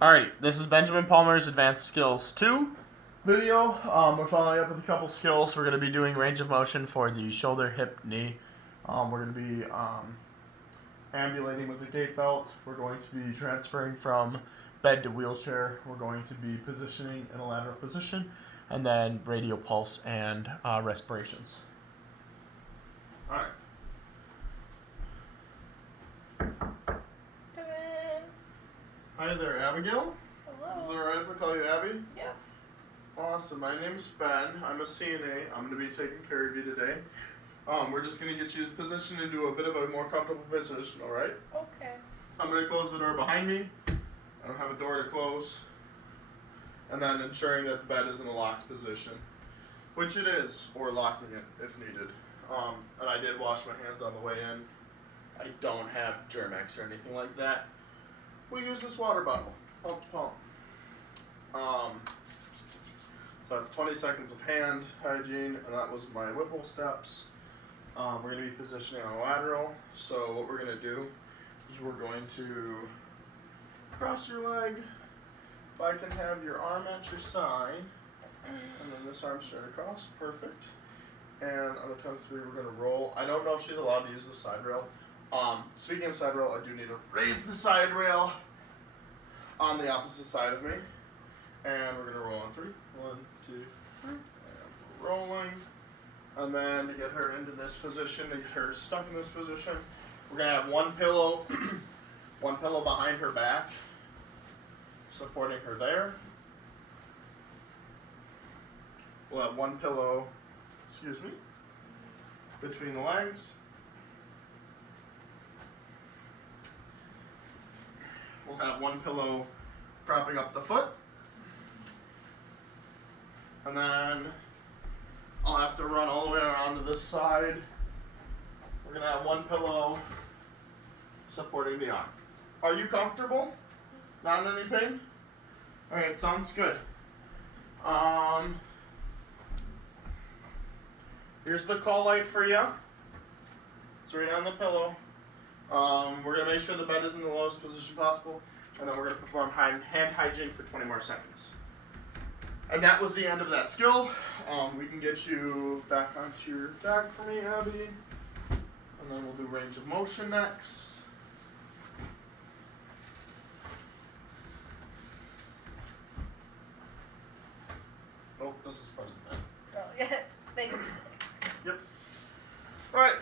Alrighty, this is Benjamin Palmer's Advanced Skills 2 video. We're following up with a couple skills. We're going to be doing range of motion for the shoulder, hip, knee. We're going to be ambulating with a gait belt. We're going to be transferring from bed to wheelchair. We're going to be positioning in a lateral position, and then radial pulse and respirations. Alright. Hi there, Abigail. Hello. Is it alright if I call you Abby? Yep. Awesome. My name's Ben. I'm a CNA. I'm going to be taking care of you today. We're just going to get you positioned into a bit of a more comfortable position, alright? Okay. I'm going to close the door behind me. I don't have a door to close. And then ensuring that the bed is in a locked position, which it is, or locking it if needed. And I did wash my hands on the way in. I don't have Germ-X or anything like that. We use this water bottle. Pump. So that's 20 seconds of hand hygiene, and that was my Whipple steps. We're going to be positioning on lateral. So what we're going to do is we're going to cross your leg. If I can have your arm at your side, and then this arm straight across. Perfect. And on the count of three, we're going to roll. I don't know if she's allowed to use the side rail. Speaking of side rail, I do need to raise the side rail on the opposite side of me. And we're going to roll on three. 1, 2, 3. And we're rolling. And then to get her into this position, to get her stuck in this position, we're going to have one pillow behind her back, supporting her there. We'll have one pillow, between the legs. We'll have one pillow propping up the foot. And then I'll have to run all the way around to this side. We're going to have one pillow supporting the arm. Are you comfortable? Not in any pain? Alright, sounds good. Here's the call light for you. It's right on the pillow. We're going to make sure the bed is in the lowest position possible, and then we're going to perform hand hygiene for 20 more seconds. And that was the end of that skill. We can get you back onto your back for me, Abby. And then we'll do range of motion next. Oh, this is part of the bed. Oh, yeah. Thanks. Yep. Alright.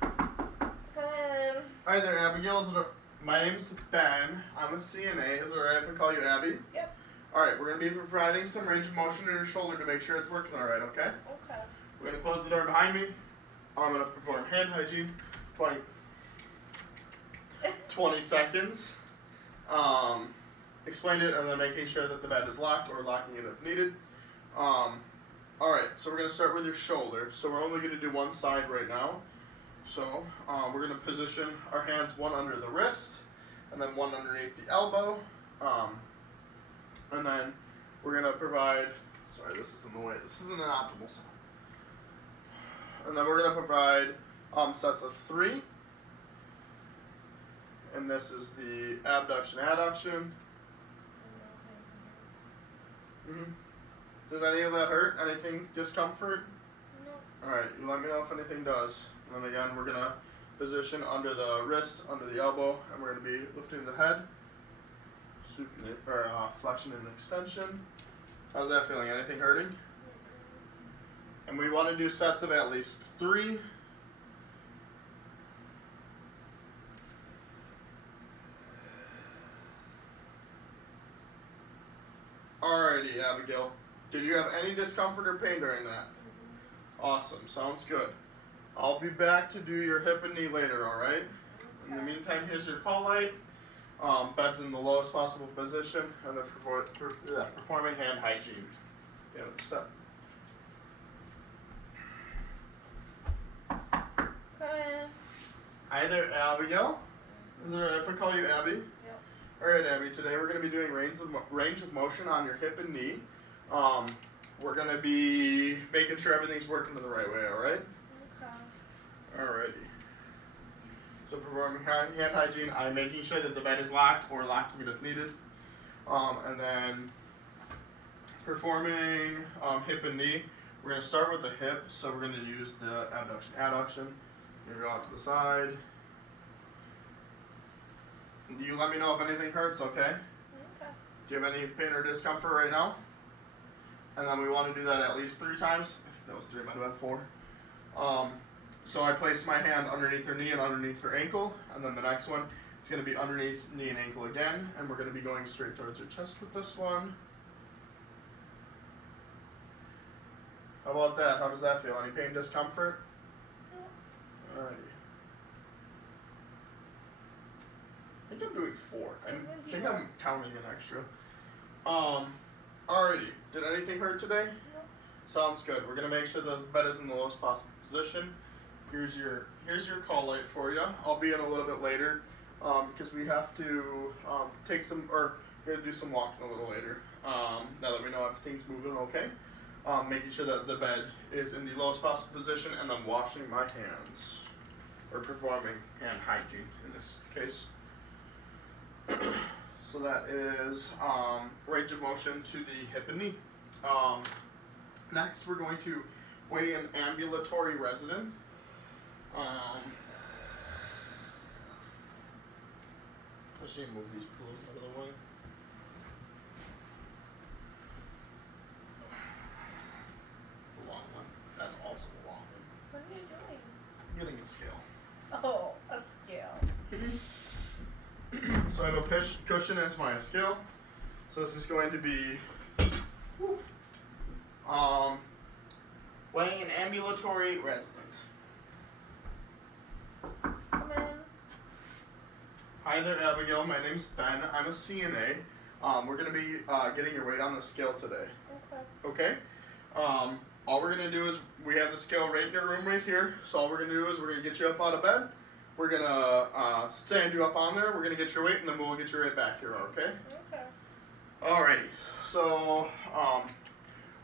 Come in. Hi there, Abigail. My name's Ben. I'm a CNA. Is it alright if I call you Abby? Yep. Alright, we're going to be providing some range of motion in your shoulder to make sure it's working alright, okay? Okay. We're going to close the door behind me. I'm going to perform hand hygiene. 20 seconds. Explain it, and then making sure that the bed is locked or locking it if needed. Alright, so we're going to start with your shoulder. So we're only going to do one side right now. So we're going to position our hands one under the wrist, and then one underneath the elbow. And then we're going to provide, sorry, this isn't the way, this isn't an optimal set. And then we're going to provide sets of 3. And this is the abduction, adduction. Does any of that hurt? Anything discomfort? No. Alright, you let me know if anything does. And then again, we're going to position under the wrist, under the elbow, and we're going to be lifting the head. Flexion and extension. How's that feeling? Anything hurting? And we want to do sets of at least 3. Alrighty, Abigail. Did you have any discomfort or pain during that? Awesome. Sounds good. I'll be back to do your hip and knee later, alright? In the meantime, here's your call light. Bed's in the lowest possible position, and then performing hand hygiene. Yeah, step. Come in. Hi there, Abigail. Is it alright if I call you Abby? Yep. Alright, Abby, today we're going to be doing range of motion on your hip and knee. We're going to be making sure everything's working in the right way, alright? Okay. Alrighty. So performing hand hygiene, I'm making sure that the bed is locked or locking it if needed. And then performing hip and knee. We're going to start with the hip, so we're going to use the abduction, adduction. You're going to go out to the side. You let me know if anything hurts, okay? Okay. Do you have any pain or discomfort right now? And then we want to do that at least 3 times. I think that was 3, might have been 4. So I place my hand underneath her knee and underneath her ankle, and then the next one is going to be underneath knee and ankle again, and we're going to be going straight towards her chest with this one. How about that? How does that feel? Any pain, discomfort? No. Alrighty. I think I'm doing 4. I think I'm counting an extra. Alrighty. Did anything hurt today? No. Sounds good. We're gonna make sure the bed is in the lowest possible position. Here's your call light for you. I'll be in a little bit later, because we have to take some, or we're gonna do some walking a little later. Now that we know everything's moving okay. Making sure that the bed is in the lowest possible position, and then washing my hands, or performing hand hygiene in this case. So that is range of motion to the hip and knee. Next, we're going to weigh an ambulatory resident. Let's see, move these pillows out of the way. It's the long one. That's also the long one. What are you doing? I'm getting a scale. Oh, a scale. So I have a cushion as my scale. So this is going to be weighing an ambulatory resident. Come in. Hi there, Abigail. My name's Ben. I'm a CNA. We're going to be getting your weight on the scale today. Okay. Okay? All we're going to do is, we have the scale right in your room right here. So all we're going to do is we're going to get you up out of bed. We're going to stand you up on there. We're going to get your weight, and then we'll get you right back here, okay? Okay. Alrighty. So,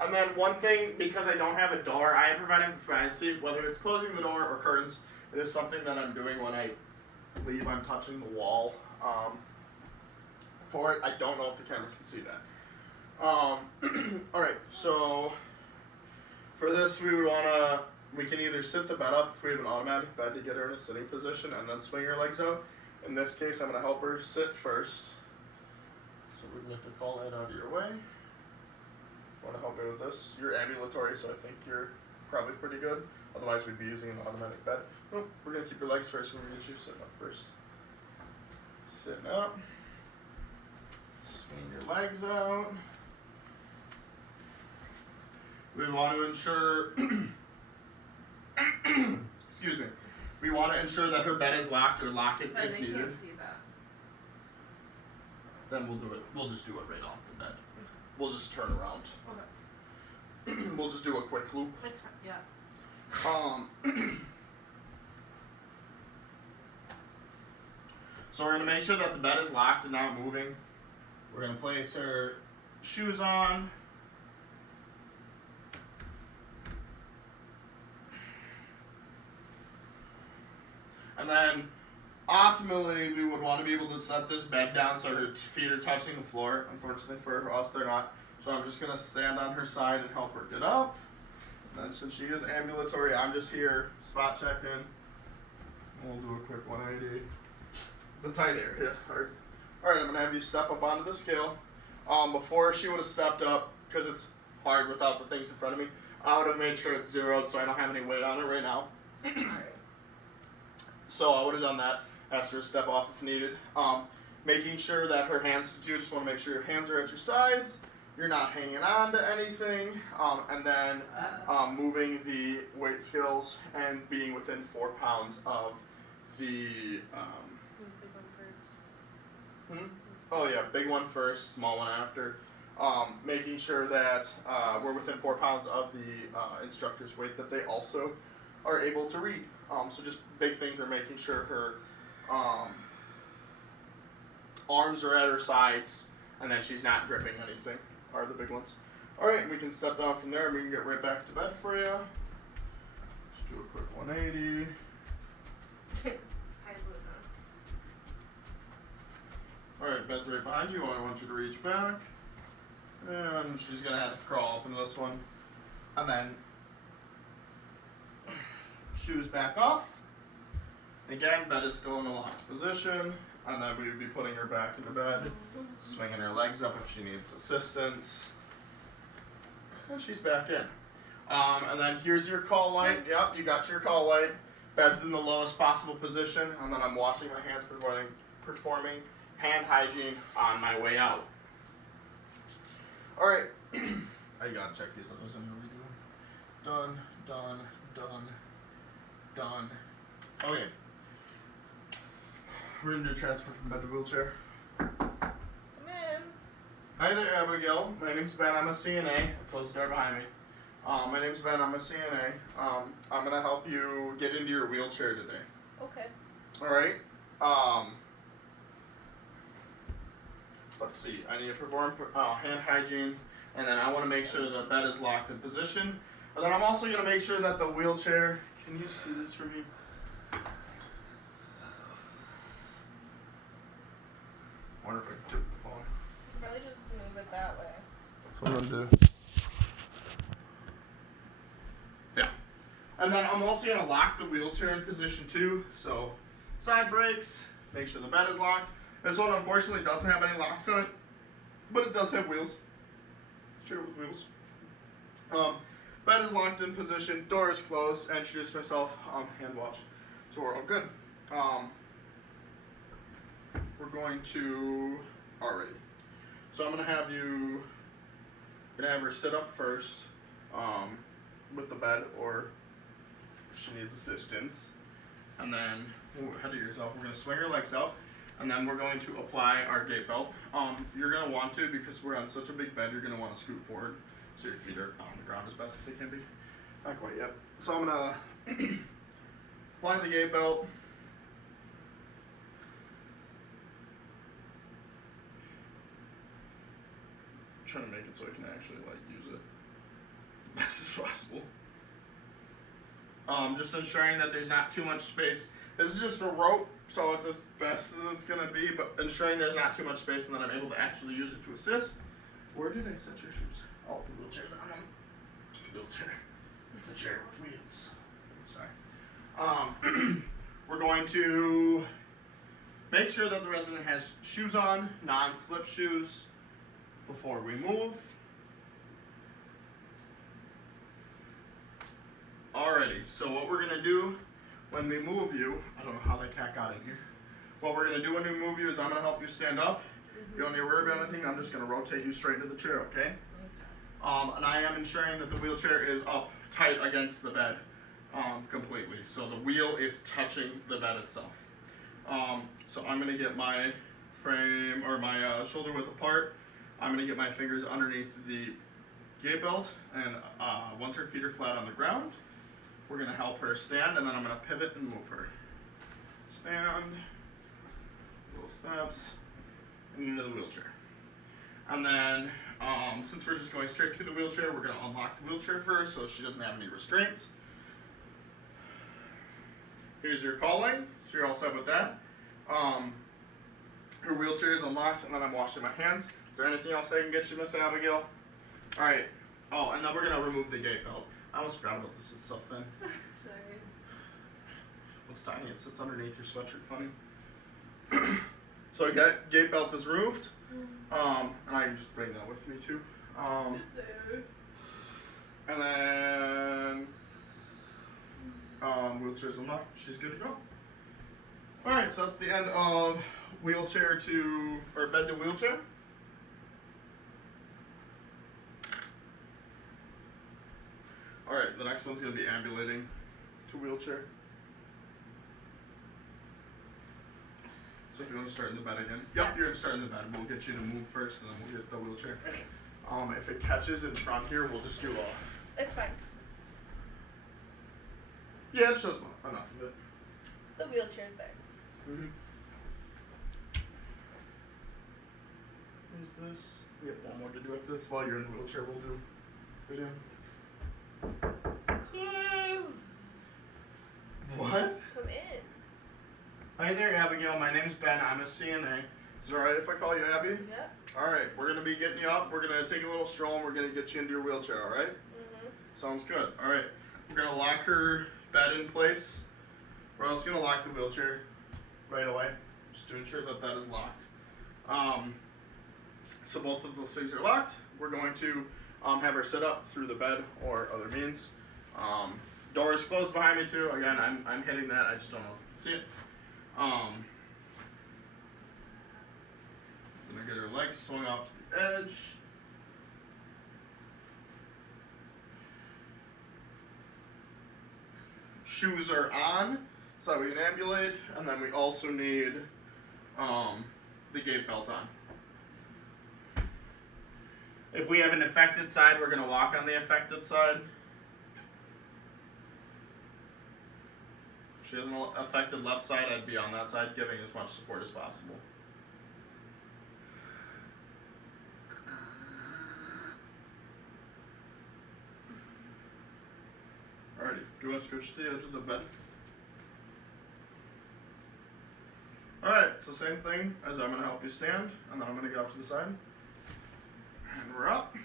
and then one thing, because I don't have a door, I am providing privacy, whether it's closing the door or curtains. It is something that I'm doing when I leave. I'm touching the wall for it. I don't know if the camera can see that. Alright, so for this we would want to, we can either sit the bed up if we have an automatic bed to get her in a sitting position and then swing her legs out. In this case, I'm going to help her sit first. So we can get the call light out of your way. Want to help me with this? You're ambulatory, so I think you're probably pretty good. Otherwise, we'd be using an automatic bed. Nope, we're going to keep your legs first. We're going to get you sitting up first. Sitting up. Swing your legs out. We want to ensure, excuse me, we want to ensure that her bed is locked or lock it But if they needed. can't see that. Then we'll do it. We'll just do it right off the bed. We'll just turn around. Okay. We'll just do a quick loop. It's, yeah. So we're gonna make sure that the bed is locked and not moving. We're gonna place her shoes on. And then, optimally, we would want to be able to set this bed down so her feet are touching the floor. Unfortunately for us, they're not. So I'm just going to stand on her side and help her get up. And then since she is ambulatory, I'm just here, spot checking. We'll do a quick 180. It's a tight area. Alright, I'm going to have you step up onto the scale. Before she would have stepped up, because it's hard without the things in front of me, I would have made sure it's zeroed so I don't have any weight on it right now. So I would have done that, asked her to step off if needed. Making sure that her hands, you just want to make sure your hands are at your sides, you're not hanging on to anything, and then moving the weight scales and being within 4 pounds of the, oh yeah, big one first, small one after. Making sure that we're within 4 pounds of the instructor's weight that they also are able to read. So just big things are making sure her arms are at her sides and then she's not gripping anything are the big ones. Alright, we can step down from there and we can get right back to bed for you. Just do a quick 180. Hi, Luke. Alright, bed's right behind you. I want you to reach back. And she's gonna have to crawl up into this one. And then shoes back off. Again, bed is still in a locked position. And then we would be putting her back into bed, swinging her legs up if she needs assistance. And she's back in. And then here's your call light. Yep, you got your call light. Bed's in the lowest possible position. And then I'm washing my hands performing hand hygiene on my way out. Alright. I gotta check these others I'm gonna redo. Done, done, done, done. Okay. We're gonna do transfer from bed to wheelchair. Come in. Hi there, Abigail. My name's Ben. I'm a CNA. Close the door behind me. My name's Ben. I'm a CNA. I'm gonna help you get into your wheelchair today. Okay. Alright. Let's see. I need to perform hand hygiene, and then I want to make sure that the bed is locked in position. And then I'm also going to make sure that the wheelchair. Can you see this for me? I wonder if I can tip the phone. You probably just move it that way. That's what I'm gonna do. Yeah. And then I'm also going to lock the wheelchair in position too. So side brakes, make sure the bed is locked. This one unfortunately doesn't have any locks on it, but it does have wheels. Chair with wheels. Bed is locked in position, door is closed, introduce myself, hand wash. So we're all good. We're going to, alrighty. So I'm gonna have her sit up first, with the bed, or if she needs assistance. And then, ahead of yourself, we're gonna swing her legs out. And then we're going to apply our gait belt. You're going to want to, because we're on such a big bed, you're going to want to scoot forward so your feet are on the ground as best as they can be. Not quite yet. So I'm going to apply the gait belt. Trying to make it so I can actually use it the best as possible. Just ensuring that there's not too much space. This is just a rope, so it's as best as it's gonna be, but ensuring there's not too much space and that I'm able to actually use it to assist. Where did I set your shoes? Oh, the wheelchair's on them. Wheelchair. The chair with wheels. Sorry. We're going to make sure that the resident has shoes on, non-slip shoes, before we move. Alrighty, so what we're gonna do when we move you, I don't know how that cat got in here. What we're gonna do when we move you is I'm gonna help you stand up. You don't need to worry about anything. I'm just gonna rotate you straight into the chair, okay? And I am ensuring that the wheelchair is up tight against the bed, completely. So the wheel is touching the bed itself. So I'm gonna get my frame or my shoulder width apart. I'm gonna get my fingers underneath the gait belt, and once her feet are flat on the ground, we're gonna help her stand, and then I'm gonna pivot and move her. Stand, little steps, and into the wheelchair. And then, since we're just going straight to the wheelchair, we're gonna unlock the wheelchair first so she doesn't have any restraints. Here's your calling, so you're all set with that. Her wheelchair is unlocked, and then I'm washing my hands. Is there anything else I can get you, Miss Abigail? Alright. Oh, and then we're gonna remove the gait belt. I almost forgot about this, it's so thin. Sorry. It's tiny, it sits underneath your sweatshirt, funny. So gait belt is removed. And I can just bring that with me too. And then wheelchair's unlocked, she's good to go. Alright, so that's the end of wheelchair to, or bed to wheelchair. Alright, the next one's going to be ambulating to wheelchair. So if you want to start in the bed again. Yep, you're going to start in the bed. We'll get you to move first and then we'll get the wheelchair. If it catches in front here, we'll just do a... It's fine. Yeah, it shows enough of it. The wheelchair's there. Mm-hmm. Is this? We have one more to do with this. While you're in the wheelchair, we'll do video. What? Come in. Hi there, Abigail. My name's Ben. I'm a CNA. Is it alright if I call you Abby? Yep. Alright, we're gonna be getting you up. We're gonna take a little stroll and we're gonna get you into your wheelchair, alright? Mhm. Sounds good. Alright. We're gonna lock her bed in place. We're also gonna lock the wheelchair right away. Just to ensure that that is locked. So both of those things are locked. We're going to have her sit up through the bed or other means. Door is closed behind me too. Again, I'm hitting that. I just don't know if you can see it. Gonna get her legs swung off to the edge. Shoes are on, so that we can ambulate, and then we also need the gate belt on. If we have an affected side, we're gonna walk on the affected side. If she has an affected left side, I'd be on that side, giving as much support as possible. Alrighty, do you want to scooch to the edge of the bed? Alright, so same thing as I'm going to help you stand, and then I'm going to get off to the side. And we're up.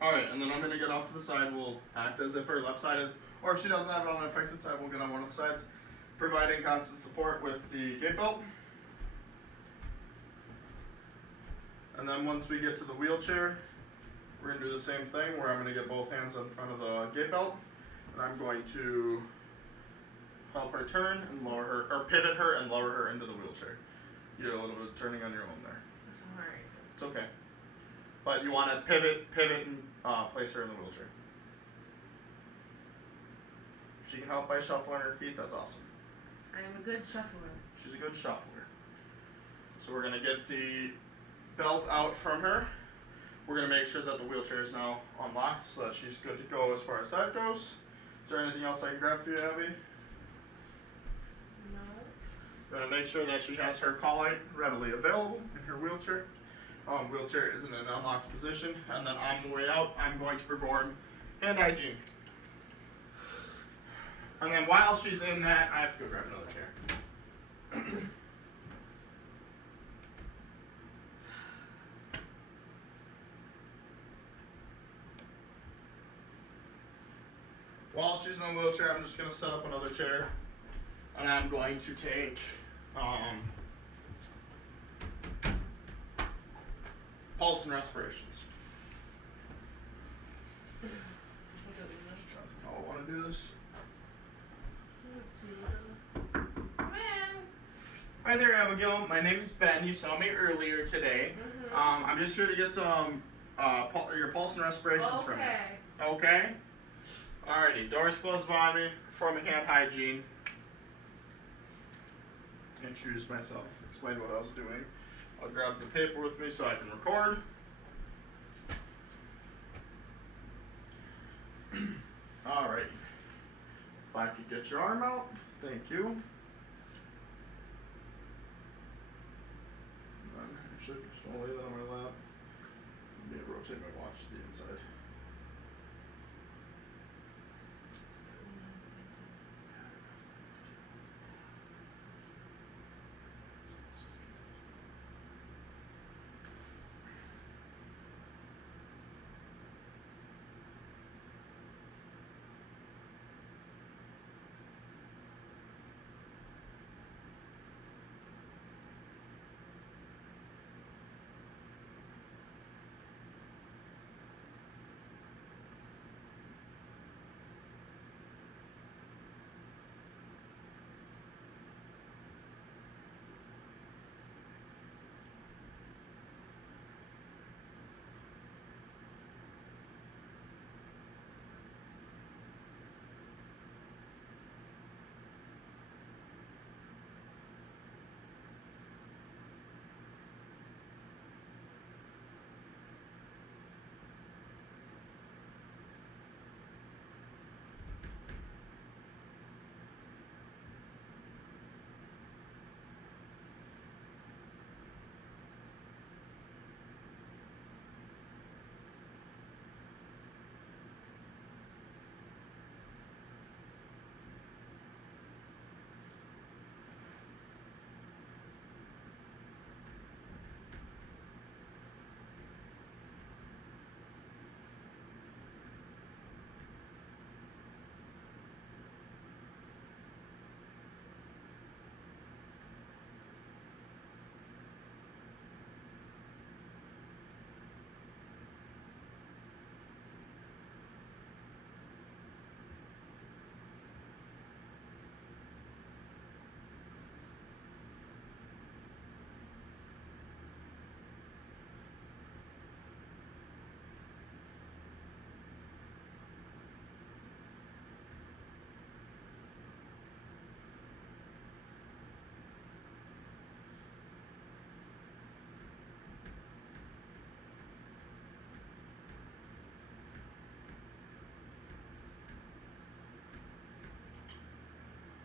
Alright, and then I'm going to get off to the side. We'll act as if her left side is, or if she doesn't have it on an affected side, we'll get on one of the sides, providing constant support with the gate belt. And then once we get to the wheelchair, we're going to do the same thing where I'm going to get both hands in front of the gate belt. And I'm going to help her turn and lower her, or pivot her and lower her into the wheelchair. You did a little bit of turning on your own there. That's alright. It's okay. But you want to pivot, and place her in the wheelchair. If she can help by shuffling her feet, that's awesome. I am a good shuffler. She's a good shuffler. So we're going to get the belt out from her. We're going to make sure that the wheelchair is now unlocked so that she's good to go as far as that goes. Is there anything else I can grab for you, Abby? No. We're going to make sure that she has her call light readily available in her wheelchair. Wheelchair is in an unlocked position. And then on the way out, I'm going to perform hand hygiene. And then while she's in that, I have to go grab another chair. While she's in the wheelchair, I'm just going to set up another chair, and I'm going to take pulse and respirations. Oh, I want to do this. Let's see. Come in. Hi there, Abigail. My name is Ben. You saw me earlier today. Mhm. I'm just here to get some your pulse and respirations from you. Okay. Okay? Alrighty, doors closed behind me, performing hand hygiene. Introduce myself, explain what I was doing. I'll grab the paper with me so I can record. Alrighty. If I could get your arm out, thank you. And then, actually, if you just want to lay that on my lap, maybe rotate my watch to the inside.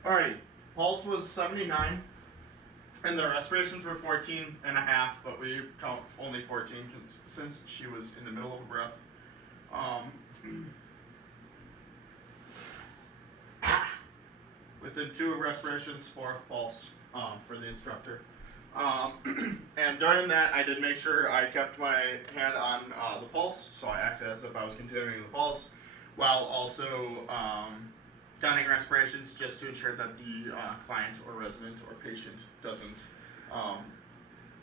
Alrighty, pulse was 79, and the respirations were 14 and a half, but we count only 14 since she was in the middle of a breath. Within 2 respirations, 4 pulse for the instructor. And during that, I did make sure I kept my hand on the pulse, so I acted as if I was continuing the pulse, while also counting respirations just to ensure that the client or resident or patient doesn't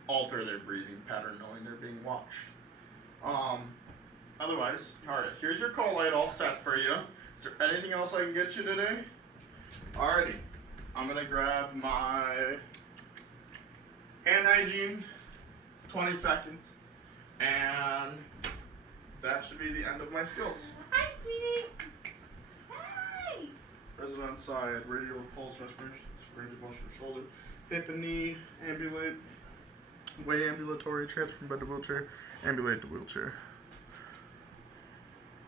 alter their breathing pattern knowing they're being watched. Otherwise, alright, here's your call light all set for you. Is there anything else I can get you today? Alrighty, I'm gonna grab my hand hygiene, 20 seconds, and that should be the end of my skills. Hi, sweetie. Hi. Resident side, radial pulse respiration, range of motion, shoulder, hip and knee, ambulate, way ambulatory, transfer from bed to wheelchair, ambulate to wheelchair.